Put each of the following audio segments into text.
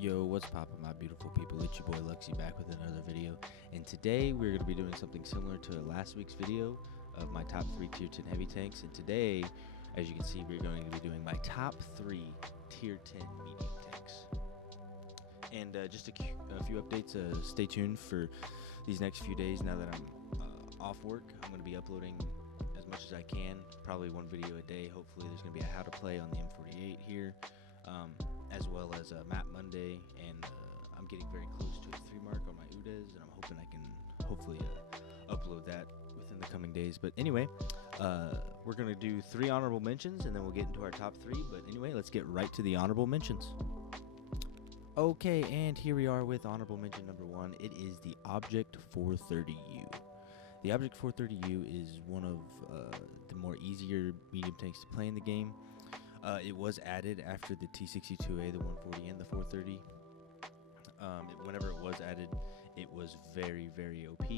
Yo, what's poppin', my beautiful people? It's your boy Luxyyy back with another video, and today we're going to be doing something similar to last week's video of my top 3 tier 10 heavy tanks. And today, as you can see, we're going to be doing my top 3 tier 10 medium tanks. And just a few updates. Stay tuned for these next few days. Now that I'm off work, I'm going to be uploading as much as I can, probably one video a day. Hopefully there's going to be a how to play on the M48 here, as well as a map Monday, and I'm getting very close to a 3 mark on my UDES, and I'm hoping I can hopefully upload that within the coming days. But anyway, we're going to do 3 honorable mentions, and then we'll get into our top 3. But anyway, let's get right to the honorable mentions. Okay, and here we are with honorable mention number 1. It is the Object 430U. The Object 430U is one of the more easier medium tanks to play in the game. It was added after the T62A, the 140, and the 430. Whenever it was added, it was very, very OP.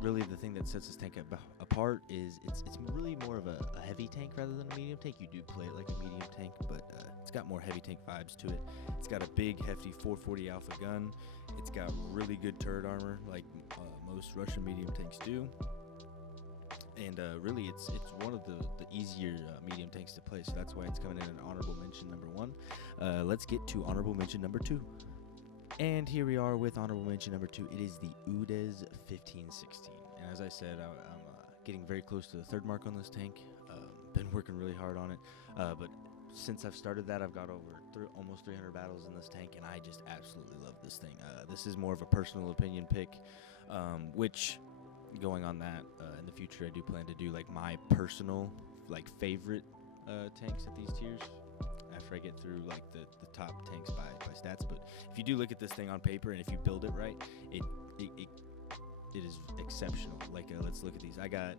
Really, the thing that sets this tank apart is it's really more of a heavy tank rather than a medium tank. You do play it like a medium tank, but it's got more heavy tank vibes to it. It's got a big, hefty 440 alpha gun. It's got really good turret armor, like most Russian medium tanks do. And really, it's one of the easier medium tanks to play, so that's why it's coming in an honorable mention number 1. Let's get to honorable mention number 2. And here we are with honorable mention number 2. It is the UDES 1516. And as I said, I'm getting very close to the 3rd mark on this tank. Been working really hard on it. But since I've started that, I've got over almost 300 battles in this tank, and I just absolutely love this thing. This is more of a personal opinion pick, which, going on that, in the future, I do plan to do like my personal favorite tanks at these tiers after I get through like the top tanks by stats. But if you do look at this thing on paper, and if you build it right, it is exceptional. Let's look at these. I got,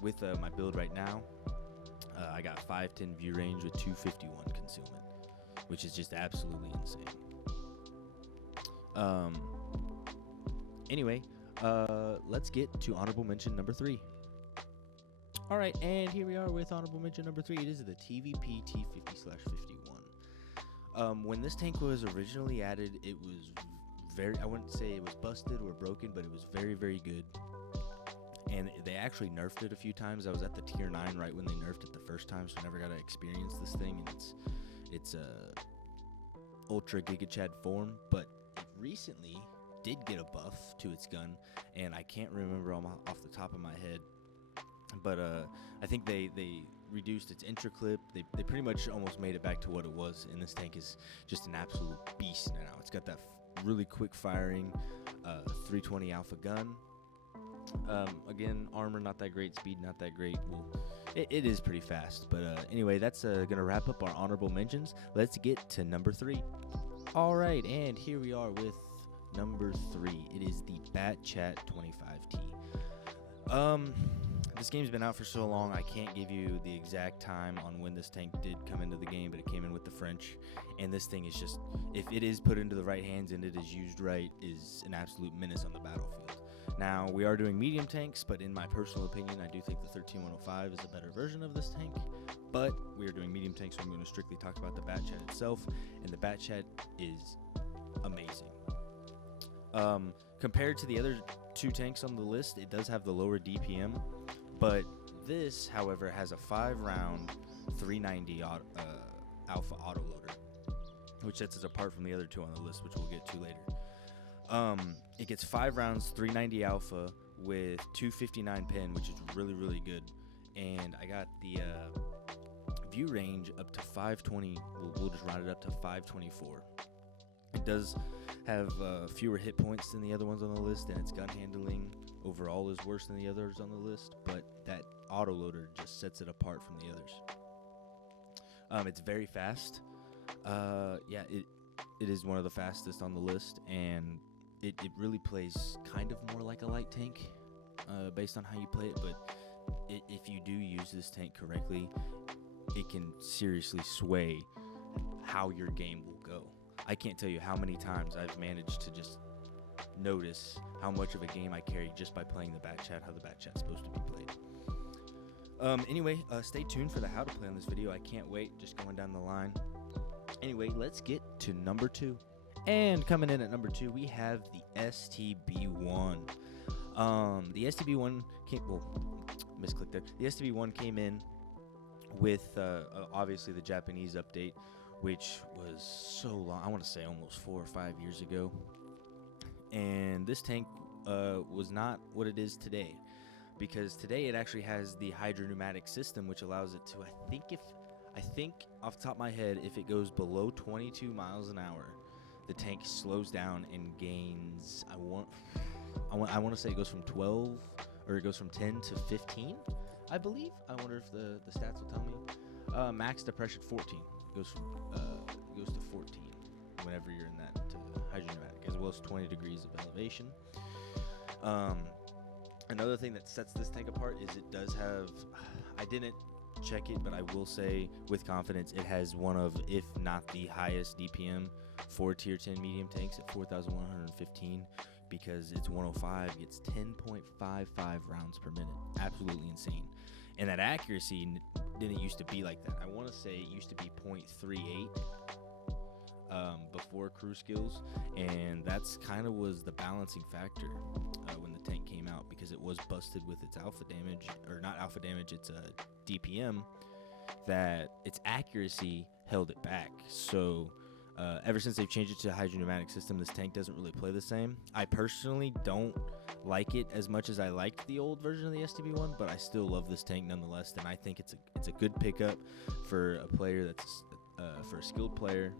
with my build right now, I got 510 view range with 251 concealment, which is just absolutely insane. Anyway, let's get to honorable mention number 3. All right, and here we are with honorable mention number 3. It is the TVP T50/51. When this tank was originally added, it was I wouldn't say it was busted or broken, but it was very, very good. And they actually nerfed it a few times. I was at the tier 9 right when they nerfed it the first time, so I never got to experience this thing. And it's ultra Giga Chad form, but it recently did get a buff to its gun, and I can't remember off the top of my head, but I think they reduced its intra clip. They pretty much almost made it back to what it was, and this tank is just an absolute beast now. It's got that really quick firing 320 alpha gun. Again, armor not that great, speed not that great. Well, it is pretty fast, but anyway, that's gonna wrap up our honorable mentions. Let's get to number 3. All right, and here we are with number 3. It is the Bat Chat 25T. This game's been out for so long, I can't give you the exact time on when this tank did come into the game, but it came in with the French, and this thing is just, if it is put into the right hands and it is used right, is an absolute menace on the battlefield. Now, we are doing medium tanks, but in my personal opinion, I do think the 13105 is a better version of this tank, but we are doing medium tanks, so I'm going to strictly talk about the Bat Chat itself, and the Bat Chat is amazing. Compared to the other 2 tanks on the list, it does have the lower DPM, but this, however, has a 5-round 390 alpha autoloader, which sets it apart from the other 2 on the list, which we'll get to later. It gets 5 rounds 390 alpha with 259 pin, which is really, really good, and I got the view range up to 520. We'll just round it up to 524. It does have fewer hit points than the other ones on the list, and its gun handling overall is worse than the others on the list, but that autoloader just sets it apart from the others. It's very fast. Yeah, it is one of the fastest on the list, and it really plays kind of more like a light tank based on how you play it, but if you do use this tank correctly, it can seriously sway how your game will go. I can't tell you how many times I've managed to just notice how much of a game I carry just by playing the Bat Chat, how the Bat Chat's supposed to be played. Anyway, stay tuned for the how to play on this video. I can't wait, just going down the line. Anyway, let's get to number 2. And coming in at number 2, we have the STB-1. The STB-1 came, misclicked there. The STB-1 came in with obviously the Japanese update, which was so long. I want to say almost 4 or 5 years ago. And this tank was not what it is today, because today it actually has the hydropneumatic system, which allows it to, I think off the top of my head, if it goes below 22 miles an hour, the tank slows down and gains, I want to say it goes from 12, or it goes from 10 to 15, I believe. I wonder if the stats will tell me. Max depression 14 goes to 14 whenever you're in that hydropneumatic, as well as 20 degrees of elevation. Another thing that sets this tank apart is it does have, I didn't check it, but I will say with confidence it has one of, if not the highest DPM for tier 10 medium tanks at 4,115, because it's 105, gets 10.55 rounds per minute. Absolutely insane. And that accuracy didn't used to be like that. I want to say it used to be 0.38 before crew skills, and that's kind of was the balancing factor when the tank came out, because it was busted with its alpha damage, or not alpha damage, it's DPM, that its accuracy held it back. So ever since they've changed it to a hydropneumatic system, this tank doesn't really play the same. I personally don't like it as much as I liked the old version of the STB-1, but I still love this tank nonetheless, and I think it's a good pickup for a player that's for a skilled player,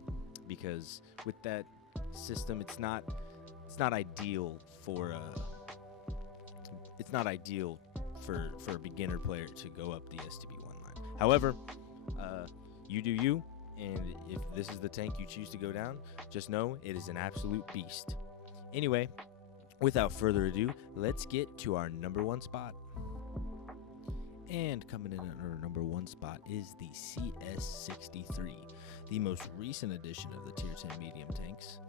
because with that system, it's not ideal for a beginner player to go up the STB-1 line. However, you do you, and if this is the tank you choose to go down, just know it is an absolute beast. Anyway, without further ado, let's get to our number 1 spot. And coming in at our number 1 spot is the CS63, the most recent addition of the tier 10 medium tanks.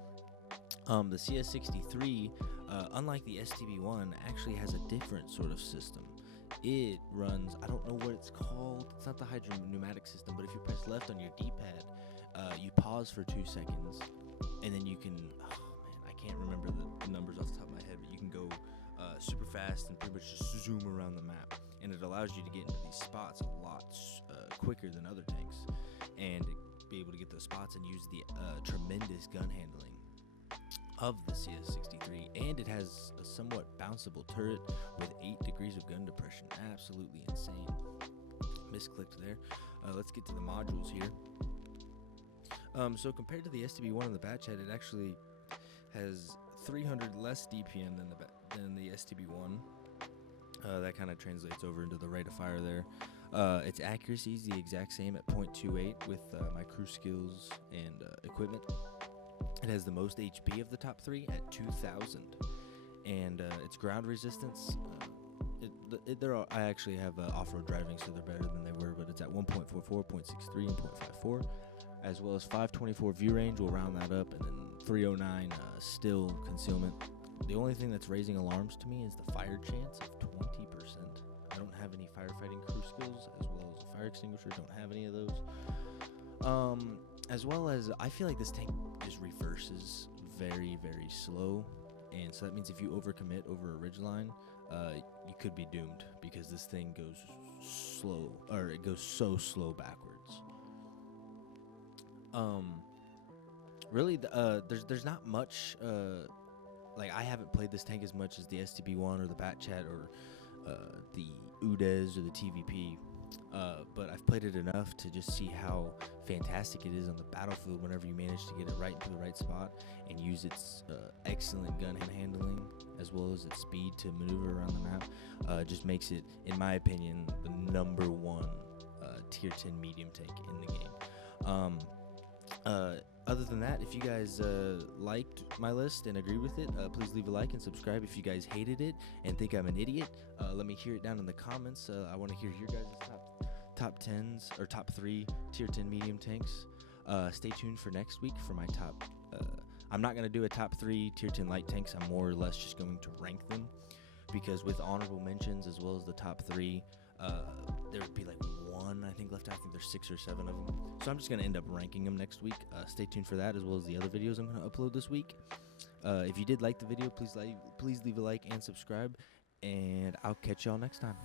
The CS63, unlike the STB-1, actually has a different sort of system. It runs, I don't know what it's called, it's not the hydropneumatic system, but if you press left on your D-pad, you pause for 2 seconds, and then you can, I can't remember the numbers off the top of my head, but you can go super fast and pretty much just zoom around the map, and it allows you to get into these spots a lot quicker than other tanks, and be able to get those spots and use the tremendous gun handling of the CS63, and it has a somewhat bounceable turret with 8 degrees of gun depression. Absolutely insane. Misclicked there. Let's get to the modules here. So compared to the STB-1 and the Batch Head, it actually has 300 less DPM than the STB-1. That kind of translates over into the rate of fire there. Its accuracy is the exact same at 0.28 with my crew skills and equipment. It has the most HP of the top 3 at 2,000, and its ground resistance. I actually have off-road driving, so they're better than they were, but it's at 1.44, 0.63, and 0.54, as well as 524 view range. We'll round that up, and then 309 still concealment. The only thing that's raising alarms to me is the fire chance of 20%. I don't have any firefighting crew skills, as well as a fire extinguisher. Don't have any of those. As well as, I feel like this tank just reverses very, very slow, and so that means if you overcommit over a ridgeline, you could be doomed, because this thing goes slow, or it goes so slow backwards. Really, there's not much. Like, I haven't played this tank as much as the STB-1 or the Batchat or the UDES or the TVP. But I've played it enough to just see how fantastic it is on the battlefield whenever you manage to get it right into the right spot and use its excellent gun handling as well as its speed to maneuver around the map. Just makes it, in my opinion, the number 1 tier 10 medium tank in the game. Other than that, if you guys liked my list and agree with it, please leave a like and subscribe. If you guys hated it and think I'm an idiot, let me hear it down in the comments. I want to hear your guys' top 10s or top 3 tier 10 medium tanks. Stay tuned for next week for my top. I'm not going to do a top 3 tier 10 light tanks. I'm more or less just going to rank them, because with honorable mentions as well as the top 3, there would be like 1 I think left I think there's 6 or 7 of them. So I'm just going to end up ranking them next week. Stay tuned for that, as well as the other videos I'm going to upload this week. If you did like the video, please leave a like and subscribe, and I'll catch y'all next time.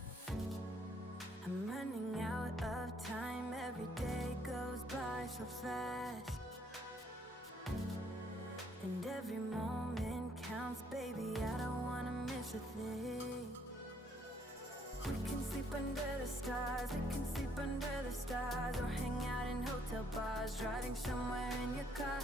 I'm running out of time, every day goes by so fast, and every moment counts, baby, I don't wanna miss a thing. We can sleep under the stars, we can sleep under the stars, or hang out in hotel bars, driving somewhere in your car.